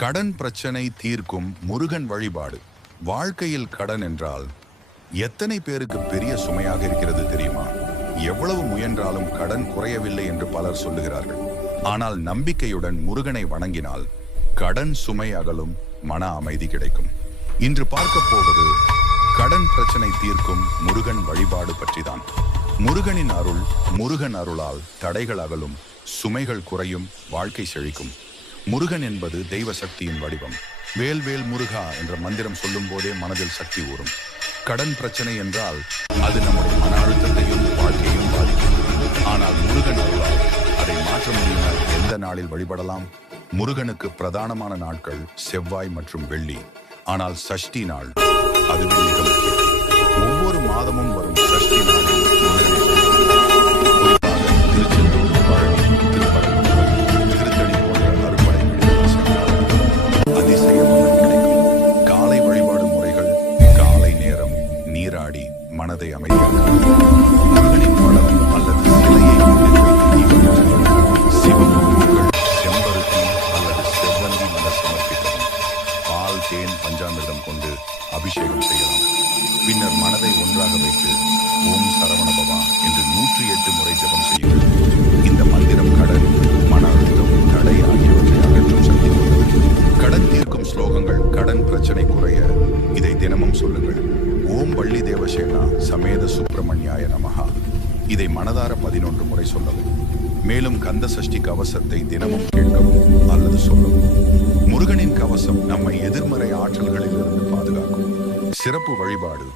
கடன் பிரச்சனை தீர்க்கும் முருகன் வழிபாடு. வாழ்க்கையில் கடன் என்றால் எத்தனை பேருக்கு பெரிய சுமையாக இருக்கிறது தெரியுமா? எவ்வளவு முயன்றாலும் கடன் குறையவில்லை என்று பலர் சொல்லுகிறார்கள். ஆனால் நம்பிக்கையுடன் முருகனை வணங்கினால் கடன் சுமை அகலும் மன அமைதி கிடைக்கும். இன்று பார்க்க போவது கடன் பிரச்சனை தீர்க்கும் முருகன் வழிபாடு பற்றிதான். முருகனின் அருள் முருகன் அருளால் தடைகள் அகலும் சுமைகள் குறையும் வாழ்க்கை செழிக்கும். முருகன் என்பது தெய்வ சக்தியின் வடிவம். வேல் வேல் முருகா என்ற மந்திரம் சொல்லும் போதே மனதில் சக்தி ஊறும். கடன் பிரச்சனை என்றால் அது நம்முடைய மன அழுத்தத்தையும் வாழ்க்கையும் பாதிக்கும். ஆனால் முருகன் அருளால் அதை மாற்ற முடியுமா? எந்த நாளில் வழிபடலாம்? முருகனுக்கு பிரதானமான நாட்கள் செவ்வாய் மற்றும் வெள்ளி. ஆனால் சஷ்டி நாள் அதுவே மிக முக்கியம். ஒவ்வொரு மாதமும் மனதை பால் தேன் பஞ்சாமிர்தம் கொண்டு அபிஷேகம் செய்யலாம். பின்னர் மனதை ஒன்றாக வைத்து ஓம் சரவண பவா என்று நூற்றி எட்டு முறை ஜபம் செய்யுங்கள். இந்த மந்திரம் கடன் மன அழுத்தம் தடை ஆகியவற்றை அகற்றும் சக்தி கொண்டது. கடன் தீர்க்கும் ஸ்லோகங்கள் கடன் பிரச்சனை குறைய இதை தினமும் சொல்லுங்கள். ஓம் வள்ளி தேவசேனா சமேத சுப்பிரமணியாய நமஹா. இதை மனதார பதினொன்று முறை சொல்லவும் மேலும் கந்த சஷ்டி கவசத்தை தினமும் கேட்கவும் அல்லது சொல்லவும். முருகனின் கவசம் நம்மை எதிர்மறை ஆற்றல்களில் இருந்து பாதுகாக்கும். சிறப்பு வழிபாடு.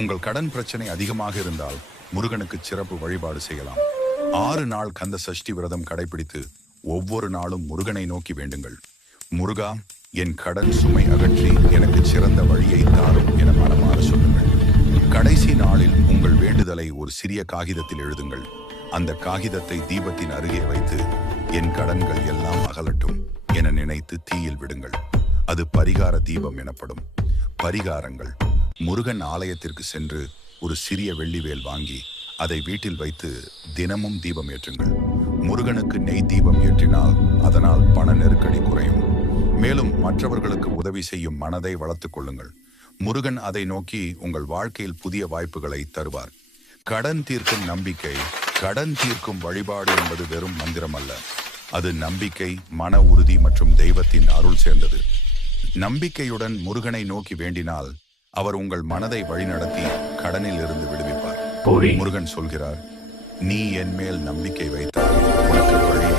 உங்கள் கடன் பிரச்சனை அதிகமாக இருந்தால் முருகனுக்கு சிறப்பு வழிபாடு செய்யலாம். ஆறு நாள் கந்த சஷ்டி விரதம் கடைபிடித்து ஒவ்வொரு நாளும் முருகனை நோக்கி வேண்டுங்கள். முருகா என் கடன் சுமை அகற்றி எனக்கு சிறந்த வழியை தாரும் என மனமாற ஒரு சிறிய காகிதத்தில் எழுதுங்கள். அந்த காகிதத்தை தீபத்தின் அருகே வைத்து என் கடன்கள் எல்லாம் அகலட்டும் என நினைத்து தீயில் விடுங்கள். அது பரிகார தீபம் எனப்படும். பரிகாரங்கள். முருகன் ஆலயத்திற்கு சென்று ஒரு சிறிய வெள்ளிவேல் வாங்கி அதை வீட்டில் வைத்து தினமும் தீபம் ஏற்றுங்கள். முருகனுக்கு நெய் தீபம் ஏற்றினால் அதனால் பண நெருக்கடி குறையும். மேலும் மற்றவர்களுக்கு உதவி செய்யும் மனதை வளர்த்துக் கொள்ளுங்கள். முருகன் அதை நோக்கி உங்கள் வாழ்க்கையில் புதிய வாய்ப்புகளை தருவார். கடன் தீர்க்கும் நம்பிக்கை கடன் தீர்க்கும் வழிபாடு என்பது வெறும் மந்திரம் அல்ல. அது நம்பிக்கை மன உறுதி மற்றும் தெய்வத்தின் அருள் சேர்ந்தது. நம்பிக்கையுடன் முருகனை நோக்கி வேண்டினால் அவர் உங்கள் மனதை வழிநடத்தி கடனில் இருந்து விடுவிப்பார் முருகன் சொல்கிறார் நீ என் மேல் நம்பிக்கை வைத்தால் உனக்கு வழி